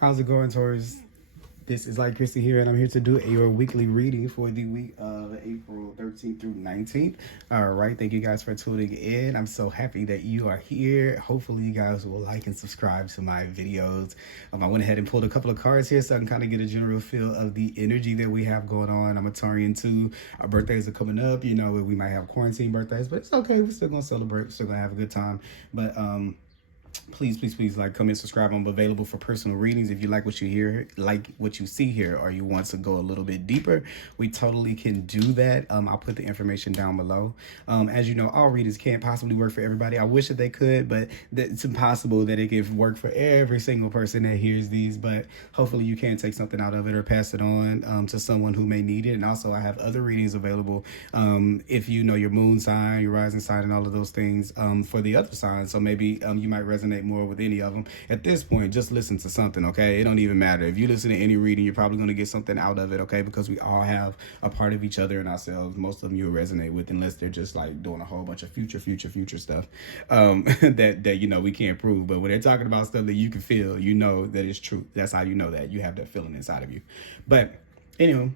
How's it going, Taurus? This is Chrissy here, and I'm here to do your weekly reading for the week of April 13th through 19th. All right, thank you guys for tuning in. I'm so happy that you are here. Hopefully, you guys will like and subscribe to my videos. I went ahead and pulled a couple of cards here so I can kind of get a general feel of the energy that we have going on. I'm a Taurian too. Our birthdays are coming up. You know, we might have quarantine birthdays, but it's okay. We're still gonna celebrate. We're still gonna have a good time. But please like, comment, subscribe. I'm available for personal readings if you like what you hear, like what you see here, or you want to go a little bit deeper. We totally can do that. I'll put the information down below. As you know, all readings can't possibly work for everybody. I wish that they could, but it's impossible that it can work for every single person that hears these. But hopefully you can take something out of it or pass it on to someone who may need it. And also, I have other readings available if you know your moon sign, your rising sign, and all of those things for the other signs. So maybe you might resonate more with any of them. At this point, just listen to something, okay? It don't even matter. If you listen to any reading, you're probably going to get something out of it, okay? Because we all have a part of each other and ourselves. Most of them you'll resonate with, unless they're just like doing a whole bunch of future stuff that you know we can't prove. But when they're talking about stuff that you can feel, you know that it's true. That's how you know that you have that feeling inside of you. But anyway,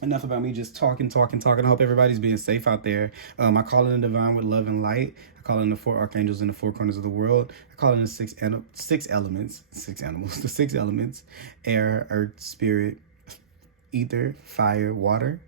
enough about me just talking. I hope everybody's being safe out there. I call in the divine with love and light. I call in the four archangels in the four corners of the world. I call in the six elements, the six elements: air, earth, spirit, ether, fire, water.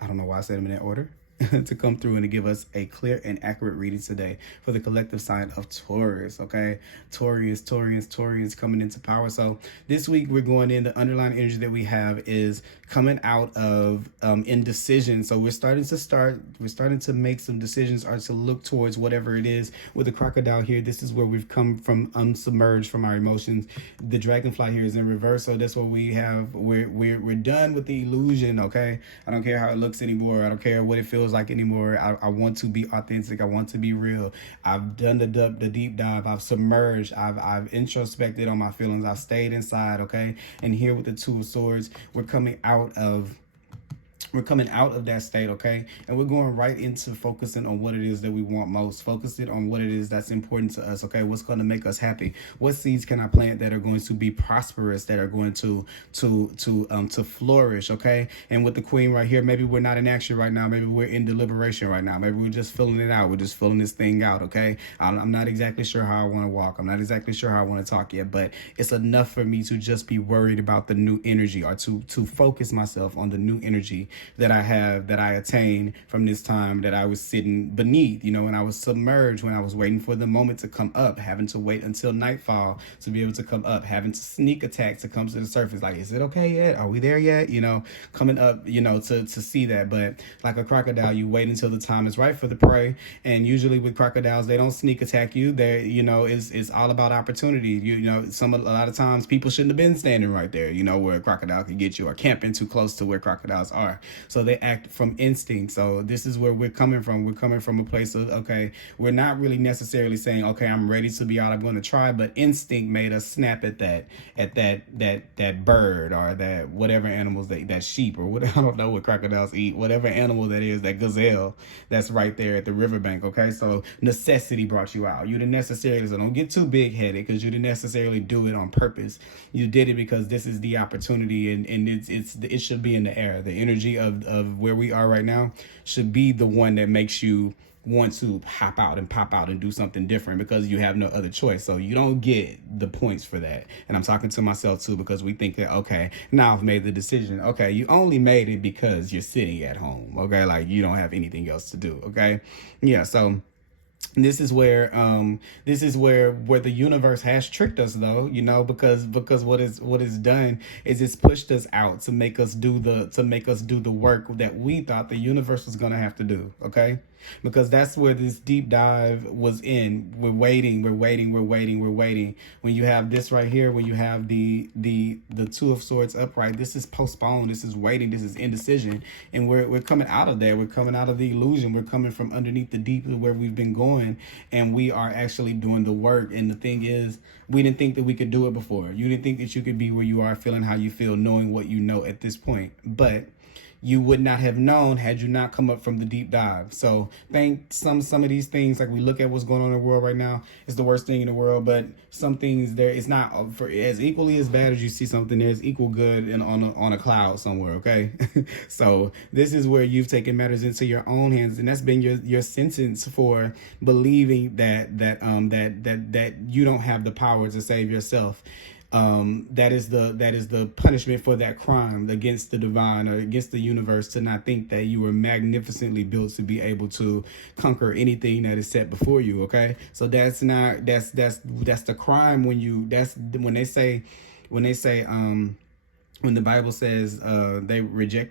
I don't know why I said them in that order. To come through and to give us a clear and accurate reading today for the collective sign of Taurus. Okay, Taurians coming into power. So this week we're going in, the underlying energy that we have is coming out of indecision. So we're starting to make some decisions, or to look towards whatever it is. With the crocodile here, this is where we've come from, unsubmerged from our emotions. The dragonfly here is in reverse, so that's what we have. We're done with the illusion. Okay, I don't care how it looks anymore. I don't care what it feels like anymore. I want to be authentic. I want to be real. I've done the deep dive. I've submerged. I've introspected on my feelings. I've stayed inside. Okay, and here with the Two of Swords, we're coming out of that state, okay? And we're going right into focusing on what it is that we want most, focusing on what it is that's important to us, okay? What's going to make us happy? What seeds can I plant that are going to be prosperous, that are going to flourish, okay? And with the Queen right here, maybe we're not in action right now. Maybe we're in deliberation right now. Maybe we're just filling it out. We're just filling this thing out, okay? I'm not exactly sure how I want to walk. I'm not exactly sure how I want to talk yet, but it's enough for me to just be worried about the new energy, or to focus myself on the new energy that I attained from this time that I was sitting beneath, you know, when I was submerged, when I was waiting for the moment to come up, having to wait until nightfall to be able to come up, having to sneak attack to come to the surface. Like, is it okay yet? Are we there yet? You know, coming up, you know, to see that. But like a crocodile, you wait until the time is right for the prey. And usually with crocodiles, they don't sneak attack you. They're, you know, it's all about opportunity. You know, a lot of times people shouldn't have been standing right there, you know, where a crocodile can get you, or camping too close to where crocodiles are. So they act from instinct. So this is where we're coming from. We're coming from a place of, okay, we're not really necessarily saying, okay, I'm ready to be out, I'm going to try, but instinct made us snap at that bird, or that whatever animals, that sheep, or what, I don't know what crocodiles eat, whatever animal that is, that gazelle that's right there at the riverbank. Okay, so necessity brought you out. You didn't necessarily, so don't get too big headed, because you didn't necessarily do it on purpose. You did it because this is the opportunity, and it should be in the air. The energy of where we are right now should be the one that makes you want to hop out and pop out and do something different, because you have no other choice. So you don't get the points for that. And I'm talking to myself too, because we think that, okay, now I've made the decision. Okay, you only made it because you're sitting at home. Okay, like you don't have anything else to do. Okay, yeah. So this is where the universe has tricked us, though, you know, because what it's done is it's pushed us out to make us do the work that we thought the universe was going to have to do. Okay, because that's where this deep dive was in. We're waiting. When you have this right here, when you have the Two of Swords upright, this is postponed, this is waiting, this is indecision. And we're coming out of there. We're coming out of the illusion. We're coming from underneath the deep of where we've been going, and we are actually doing the work. And the thing is, we didn't think that we could do it before. You didn't think that you could be where you are, feeling how you feel, knowing what you know at this point. But you would not have known had you not come up from the deep dive. So think some of these things, like we look at what's going on in the world right now, it's the worst thing in the world, but some things there, it's not for as equally as bad as you see something, there's equal good and on a cloud somewhere, okay? So this is where you've taken matters into your own hands, and that's been your sentence for believing that you don't have the power to save yourself. That is the punishment for that crime against the divine or against the universe, to not think that you were magnificently built to be able to conquer anything that is set before you. Okay, so that's the crime when they say when the Bible says they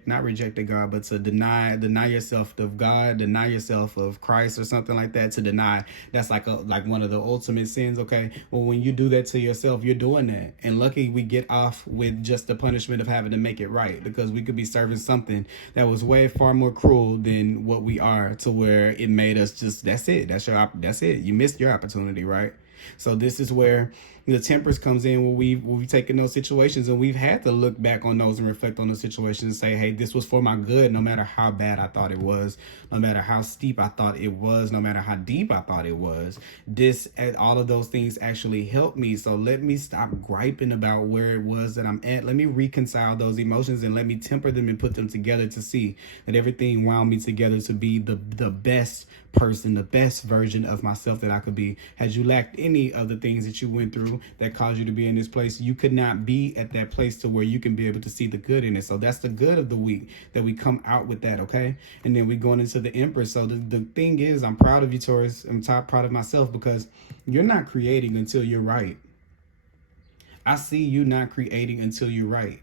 not rejected God, but to deny yourself of God, deny yourself of Christ or something like that, to deny, that's like one of the ultimate sins. Okay, well, when you do that to yourself, you're doing that. And lucky we get off with just the punishment of having to make it right, because we could be serving something that was way far more cruel than what we are, to where it made us just, that's it. That's it. You missed your opportunity, right? So this is where the temperance comes in, where we've taken those situations and we've had to look back on those and reflect on those situations and say, hey, this was for my good, no matter how bad I thought it was, no matter how steep I thought it was, no matter how deep I thought it was. All of those things actually helped me. So let me stop griping about where it was that I'm at. Let me reconcile those emotions and let me temper them and put them together to see that everything wound me together to be the best person, the best version of myself that I could be. Had you lacked any of the things that you went through that caused you to be in this place, you could not be at that place to where you can be able to see the good in it. So that's the good of the week, that we come out with that, okay? And then we're going into the Empress. So the thing is, I'm proud of you, Taurus. I'm proud of myself, because you're not creating until you're right. I see you not creating until you're right.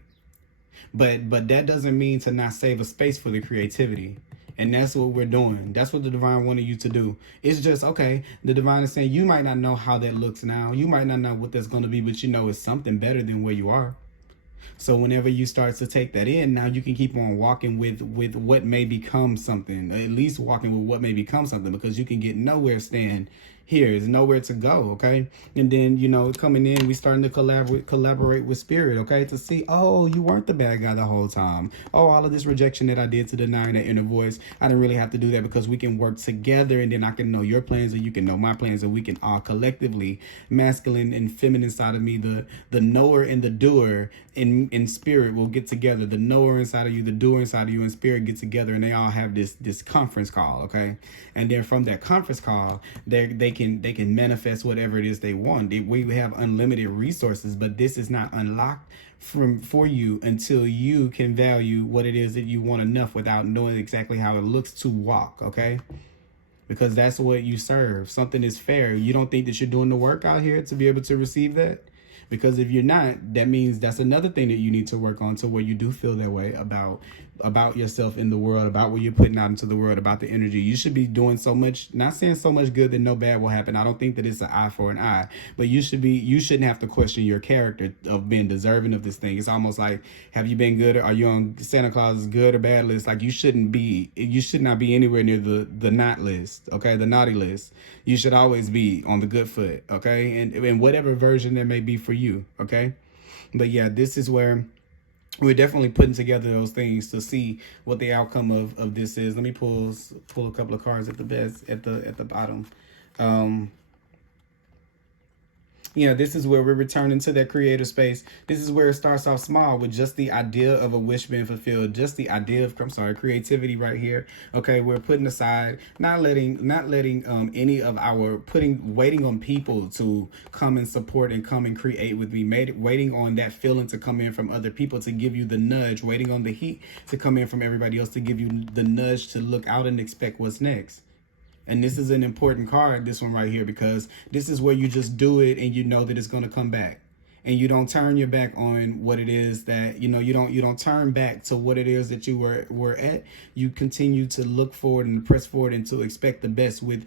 But that doesn't mean to not save a space for the creativity. And that's what we're doing. That's what the divine wanted you to do. It's just, okay, the divine is saying you might not know how that looks now. You might not know what that's going to be, but you know it's something better than where you are. So whenever you start to take that in, now you can keep on walking with what may become something, at least walking with what may become something, because you can get nowhere stand here. There's nowhere to go, okay? And then, coming in, we starting to collaborate with spirit, okay? To see, oh, you weren't the bad guy the whole time. Oh, all of this rejection that I did to deny that inner voice, I didn't really have to do that, because we can work together, and then I can know your plans and you can know my plans, and we can all collectively, masculine and feminine side of me, the knower and the doer in spirit will get together. The knower inside of you, the doer inside of you, and spirit get together, and they all have this conference call, okay? And then from that conference call, they can manifest whatever it is they want. We have unlimited resources, but this is not unlocked for you until you can value what it is that you want enough without knowing exactly how it looks to walk, okay? Because that's what you serve. Something is fair. You don't think that you're doing the work out here to be able to receive that? Because if you're not, that means that's another thing that you need to work on, to where you do feel that way about yourself in the world, about what you're putting out into the world, about the energy. You should be doing so much, not saying so much good that no bad will happen. I don't think that it's an eye for an eye, but you shouldn't have to question your character of being deserving of this thing. It's almost like, have you been good? Are you on Santa Claus's good or bad list? Like, you should not be anywhere near the not list, okay? The naughty list. You should always be on the good foot, okay? And whatever version there may be for you, okay? But yeah, this is where we're definitely putting together those things to see what the outcome of this is. Let me pull a couple of cards at the bottom. This is where we're returning to that creative space. This is where it starts off small with just the idea of a wish being fulfilled, just the idea of creativity right here. Okay, we're putting aside, not letting any of our waiting on people to come and support and come and create with me, waiting on that feeling to come in from other people to give you the nudge, waiting on the heat to come in from everybody else to give you the nudge to look out and expect what's next. And this is an important card, this one right here, because this is where you just do it and you know that it's going to come back. And you don't turn your back on what it is that, you don't turn back to what it is that you were at. You continue to look forward and press forward and to expect the best with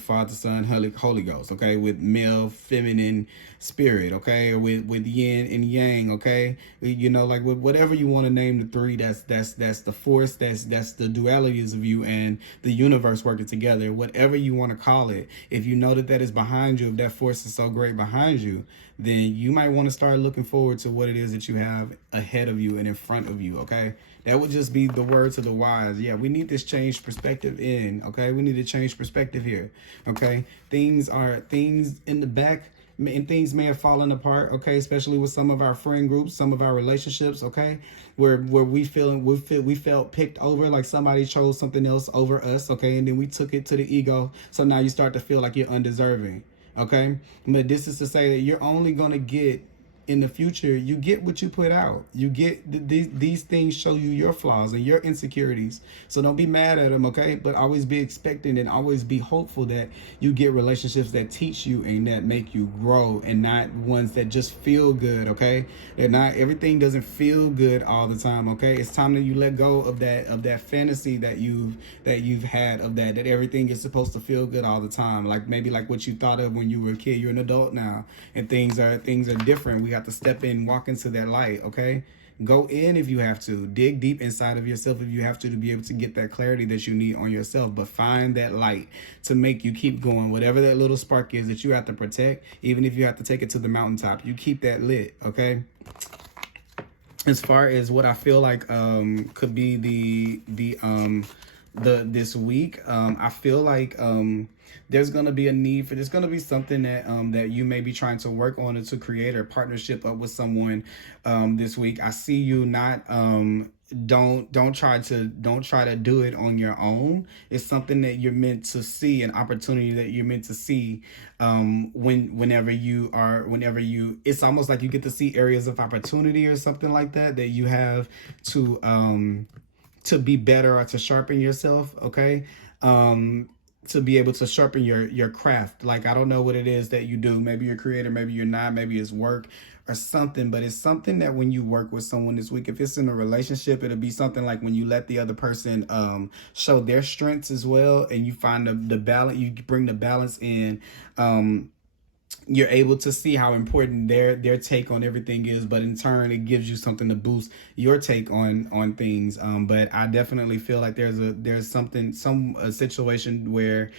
Father, Son, Holy Ghost, okay? With male, feminine spirit, okay? Or with yin and yang, okay? Like with whatever you want to name the three, that's the force, that's the dualities of you and the universe working together, whatever you want to call it. If you know that is behind you, if that force is so great behind you, then you might want to start looking forward to what it is that you have ahead of you and in front of you, okay? That would just be the words of the wise. Yeah, we need this changed perspective okay? We need to change perspective here, okay? Things in the back, and things may have fallen apart, okay, especially with some of our friend groups, some of our relationships, okay, where we felt picked over, like somebody chose something else over us, okay, and then we took it to the ego, so now you start to feel like you're undeserving, okay? But this is to say that you're only going to get, in the future, you get what you put out. You get these things show you your flaws and your insecurities. So don't be mad at them, okay? But always be expecting and always be hopeful that you get relationships that teach you and that make you grow, and not ones that just feel good, okay? That not everything doesn't feel good all the time, okay? It's time that you let go of that fantasy that you've had of that everything is supposed to feel good all the time. Like maybe like what you thought of when you were a kid. You're an adult now, and things are different. We got to step in, walk into that light, okay? Go in if you have to. Dig deep inside of yourself if you have to be able to get that clarity that you need on yourself. But find that light to make you keep going. Whatever that little spark is that you have to protect, even if you have to take it to the mountaintop, you keep that lit, okay? As far as what I feel like could be this week, I feel like there's gonna be a need for, there's gonna be something that that you may be trying to work on, and to create a partnership up with someone this week. I see you not don't try to do it on your own. It's something that you're meant to see, an opportunity that you're meant to see whenever you it's almost like you get to see areas of opportunity or something like that you have to be better or to sharpen yourself, okay? To be able to sharpen your craft. Like, I don't know what it is that you do. Maybe you're a creator, maybe you're not, maybe it's work or something, but it's something that when you work with someone this week, if it's in a relationship, it'll be something like when you let the other person show their strengths as well, and you find the balance, you bring the balance in, you're able to see how important their take on everything is, but in turn it gives you something to boost your take on things. But I definitely feel like there's a situation where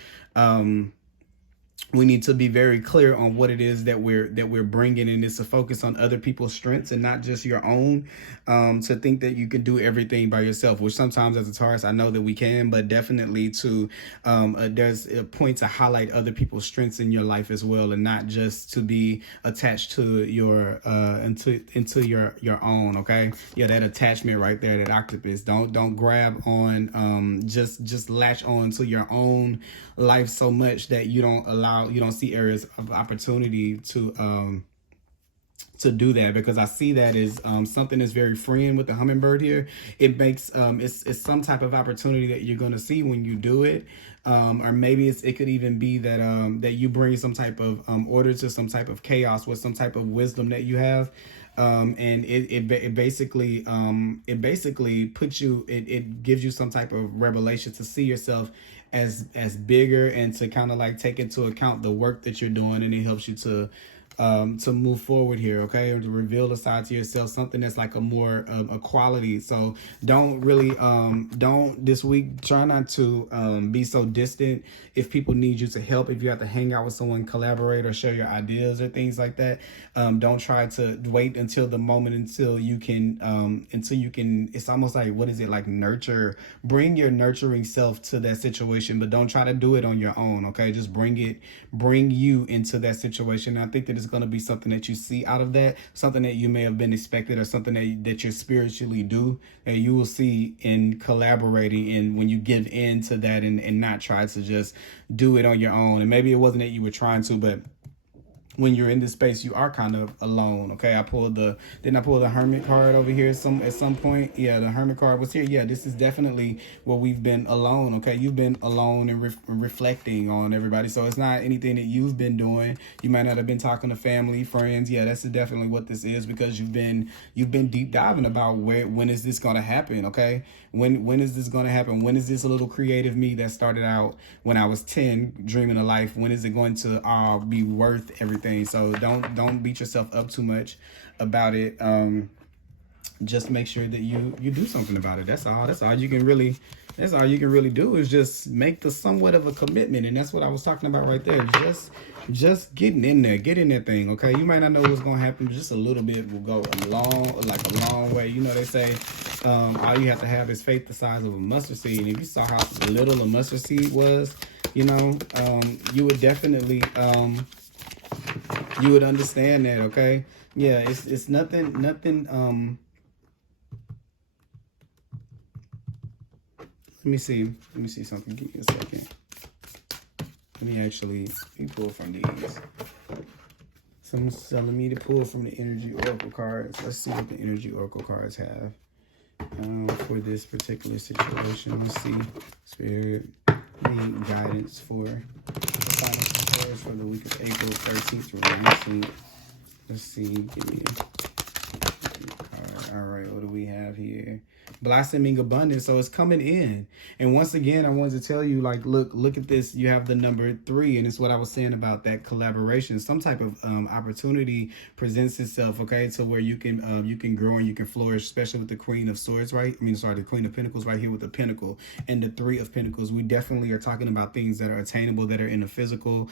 we need to be very clear on what it is that we're bringing, and it's a focus on other people's strengths and not just your own. To think that you can do everything by yourself, which sometimes as a Taurus I know that we can, but definitely to there's a point to highlight other people's strengths in your life as well, and not just to be attached to your into your own, okay? Yeah, that attachment right there, that octopus. Don't grab on just latch on to your own life so much that you don't see areas of opportunity to do that, because I see that as something that's very freeing with the hummingbird here. It makes it's some type of opportunity that you're going to see when you do it, or maybe it could even be that that you bring some type of order to some type of chaos with some type of wisdom that you have. And it basically puts you, it gives you some type of revelation to see yourself as bigger, and to kind of like take into account the work that you're doing, and it helps you to move forward here, okay? Or to reveal a side to yourself, something that's like a more a quality. So don't this week, try not to be so distant. If people need you to help, if you have to hang out with someone, collaborate or share your ideas or things like that, don't try to wait until the moment until you can it's almost like, what is it, like nurture, bring your nurturing self to that situation, but don't try to do it on your own, okay? Just bring you into that situation. And I think that it's going to be something that you see out of that, something that you may have been expected, or something that you spiritually do, and you will see in collaborating, and when you give in to that, and not try to just do it on your own. And maybe it wasn't that you were trying to, but when you're in this space, you are kind of alone, okay? Didn't I pull the Hermit card over here at some point? Yeah, the Hermit card was here. Yeah, this is definitely where we've been alone, okay? You've been alone and reflecting on everybody. So it's not anything that you've been doing. You might not have been talking to family, friends. Yeah, that's definitely what this is, because you've been deep diving about when is this going to happen, okay? When is this going to happen? When is this little creative me that started out when I was 10 dreaming of life, when is it going to be worth everything? So don't beat yourself up too much about it. just make sure that you do something about it. That's all you can really do, is just make the somewhat of a commitment. And that's what I was talking about right there. Just getting in there, get in that thing. Okay, you might not know what's gonna happen, just a little bit will go a long way. You know, they say all you have to have is faith the size of a mustard seed. And if you saw how little a mustard seed was, you know, you would definitely you would understand that. Okay, yeah, it's nothing. Let me see something. Give me a second. Let me pull from these. Someone's telling me to pull from the energy oracle cards. Let's see what the energy oracle cards have for this particular situation. Let's see. Spirit, need guidance for the final prayers for the week of April 13th through 19th. Let's see. Give me a card. All right, what do we have here? Blossoming abundance. So it's coming in. And once again, I wanted to tell you, like, look at this. You have the number 3, and it's what I was saying about that collaboration. Some type of opportunity presents itself, okay, to where you can grow and you can flourish, especially with the Queen of Swords, right? The Queen of Pentacles right here with the Pentacle and the 3 of Pentacles. We definitely are talking about things that are attainable, that are in the physical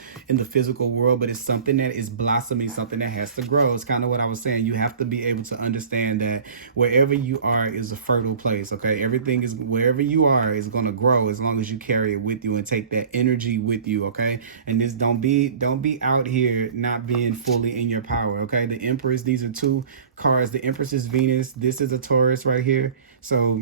world, but it's something that is blossoming, something that has to grow. It's kind of what I was saying. You have to be able to understand that wherever you are is a fertile place. Okay, everything is, wherever you are is going to grow as long as you carry it with you and take that energy with you. Okay, and this don't be out here not being fully in your power. Okay, the Empress, these are 2 cards. The Empress is Venus, this is a Taurus right here. So,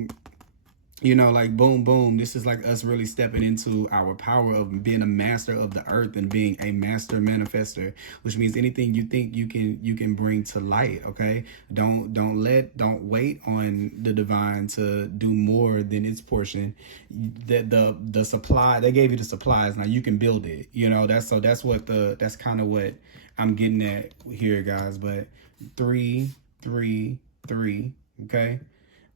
you know, like, boom, boom. This is like us really stepping into our power of being a master of the earth and being a master manifester, which means anything you think you can bring to light. Okay, don't wait on the divine to do more than its portion. The supply, they gave you the supplies. Now you can build it. You know, that's kind of what I'm getting at here, guys. But 3, 3, 3. Okay.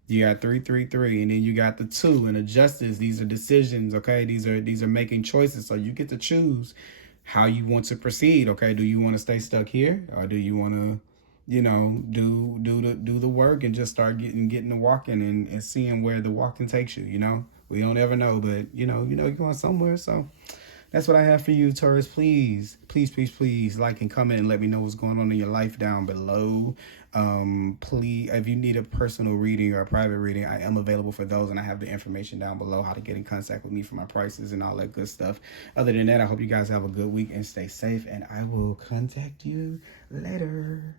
You got 3, 3, 3, and then you got the 2 and the Justice. These are decisions, okay? These are making choices, so you get to choose how you want to proceed, okay? Do you want to stay stuck here, or do you want to, you know, do the work and just start getting the walking and seeing where the walking takes you? You know, we don't ever know, but you know you're going somewhere. So that's what I have for you, Taurus. Please like and comment and let me know what's going on in your life down below. Please, if you need a personal reading or a private reading, I am available for those, and I have the information down below how to get in contact with me for my prices and all that good stuff. Other than that, I hope you guys have a good week and stay safe, and I will contact you later.